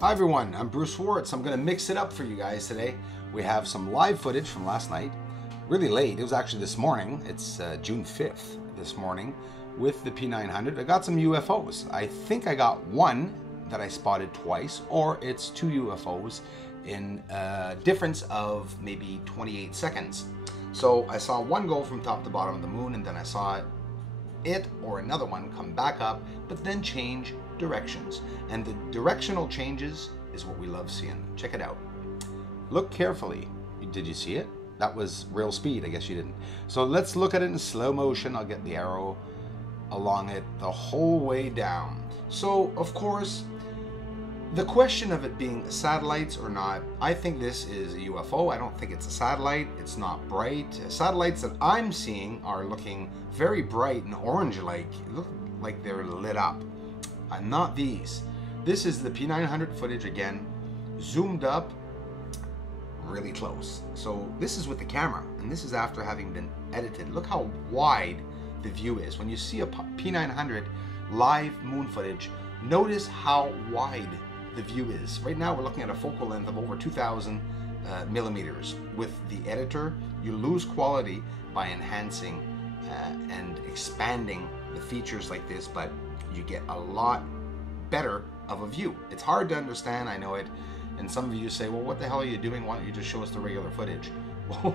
Hi everyone, I'm Bruce Schwartz. I'm going to mix it up for you guys today. We have some live footage from last night, really late. It was actually this morning. It's June 5th this morning with the P900. I got some UFOs. I think I got one that I spotted twice, or it's two UFOs in a difference of maybe 28 seconds. So I saw one go from top to bottom of the moon, and then I saw it or another one come back up, but then change directions. And the directional changes is what we love seeing. Check it out. Look carefully. Did you see it? That was real speed. I guess you didn't. So let's look at it in slow motion. I'll get the arrow along it the whole way down. So of course, the question of it being satellites or not, I think this is a UFO. I don't think it's a satellite. It's not bright. Satellites that I'm seeing are looking very bright and orange-like. Look like they're lit up. Not these. This is the P900 footage again, zoomed up really close. So this is with the camera, and this is after having been edited. Look how wide the view is. When you see a P900 live moon footage, notice how wide the view is. Right now we're looking at a focal length of over 2,000 millimeters. With the editor, you lose quality by enhancing and expanding the features like this, but you get a lot better of a view. It's hard to understand, I know it, and some of you say, well, what the hell are you doing? Why don't you just show us the regular footage? Well,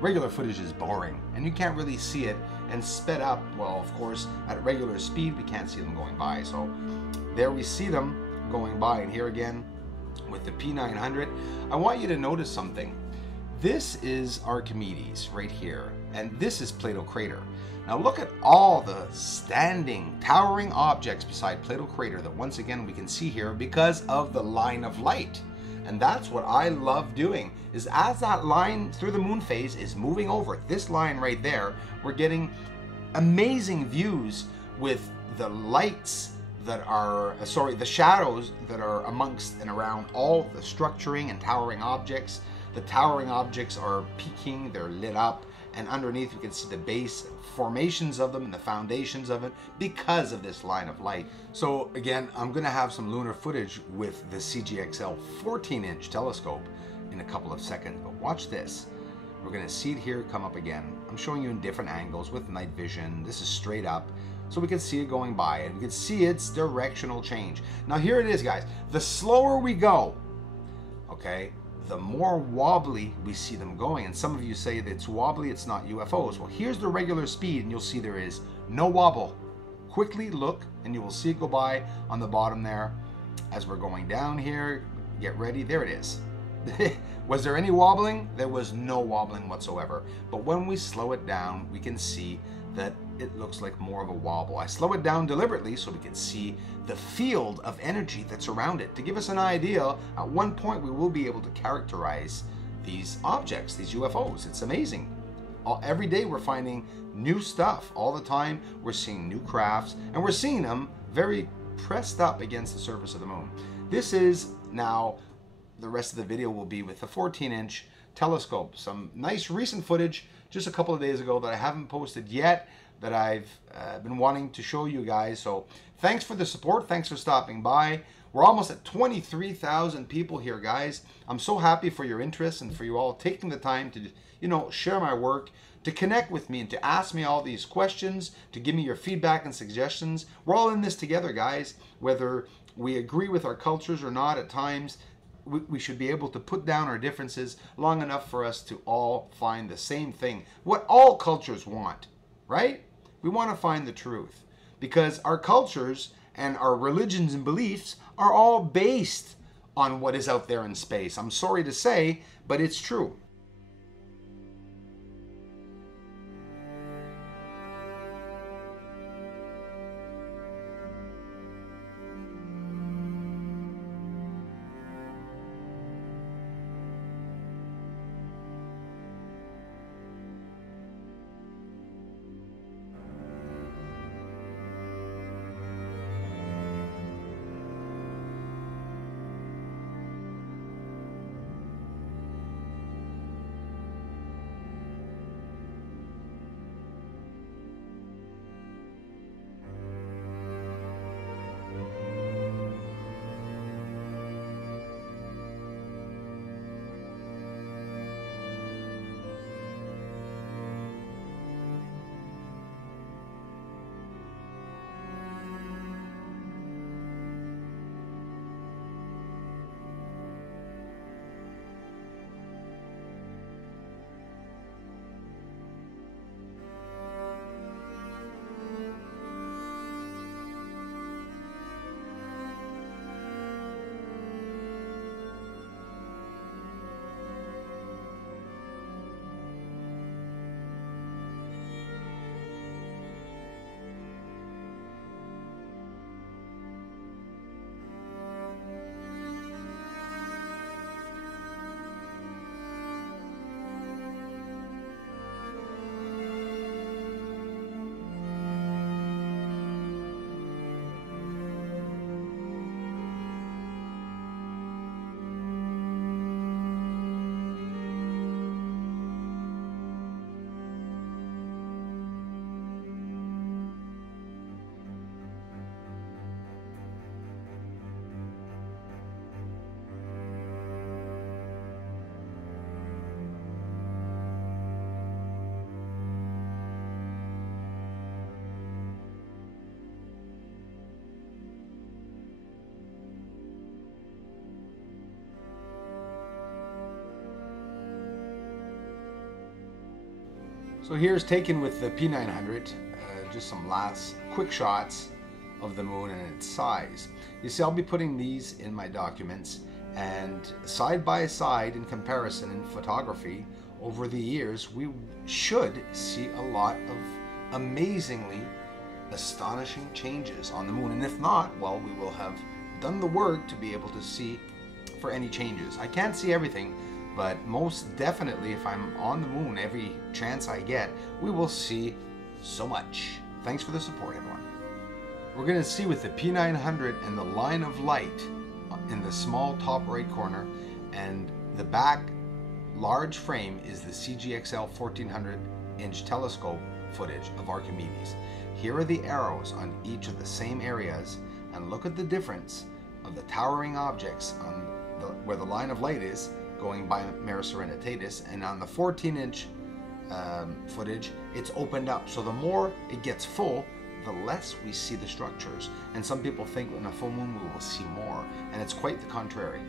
regular footage is boring, and you can't really see it, and sped up, well, of course, at regular speed, we can't see them going by. So there we see them going by, and here again with the P900, I want you to notice something. This is Archimedes right here, and this is Plato Crater. Now look at all the standing, towering objects beside Plato Crater that once again we can see here because of the line of light. And that's what I love doing, is as that line through the moon phase is moving over, this line right there, we're getting amazing views with the lights that are, the shadows that are amongst and around all the structuring and towering objects. The towering objects are peaking, they're lit up, and underneath we can see the base formations of them and the foundations of it because of this line of light. So again, I'm going to have some lunar footage with the CGXL 14-inch telescope in a couple of seconds, but watch this. We're going to see it here come up again. I'm showing you in different angles with night vision. This is straight up, so we can see it going by, and we can see its directional change. Now here it is, guys. The slower we go, okay, the more wobbly we see them going. And some of you say that it's wobbly, it's not UFOs. Well, here's the regular speed, and you'll see there is no wobble. Quickly look, and you will see it go by on the bottom there. As we're going down here, get ready, there it is. Was there any wobbling? There was no wobbling whatsoever. But when we slow it down, we can see that it looks like more of a wobble. I slow it down deliberately so we can see the field of energy that's around it. To give us an idea, at one point we will be able to characterize these objects, these UFOs. It's amazing. Every day we're finding new stuff. All the time we're seeing new crafts, and we're seeing them very pressed up against the surface of the moon. This is now, the rest of the video will be with the 14-inch telescope. Some nice recent footage just a couple of days ago that I haven't posted yet, that I've been wanting to show you guys. So thanks for the support. Thanks for stopping by. We're almost at 23,000 people here, guys. I'm so happy for your interest and for you all taking the time to, you know, share my work, to connect with me and to ask me all these questions, to give me your feedback and suggestions. We're all in this together, guys. Whether we agree with our cultures or not at times, we should be able to put down our differences long enough for us to all find the same thing. What all cultures want, right? We want to find the truth, because our cultures and our religions and beliefs are all based on what is out there in space. I'm sorry to say, but it's true. So here's taken with the P900, just some last quick shots of the moon and its size. You see, I'll be putting these in my documents, and side by side in comparison in photography over the years, we should see a lot of amazingly astonishing changes on the moon. And if not, well, we will have done the work to be able to see for any changes. I can't see everything, but most definitely if I'm on the moon every chance I get, we will see so much. Thanks for the support, everyone. We're going to see with the P900 and the line of light in the small top right corner, and the back large frame is the CGXL 1400-inch telescope footage of Archimedes. Here are the arrows on each of the same areas, and look at the difference of the towering objects on where the line of light is going by Mare Serenitatis, and on the 14-inch footage it's opened up. So the more it gets full, the less we see the structures. And some people think on a full moon we will see more, and it's quite the contrary.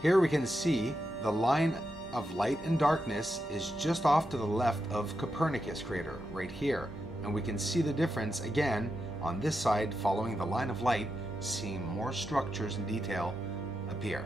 Here we can see the line of light and darkness is just off to the left of Copernicus crater, right here. And we can see the difference again on this side, following the line of light, seeing more structures and detail appear.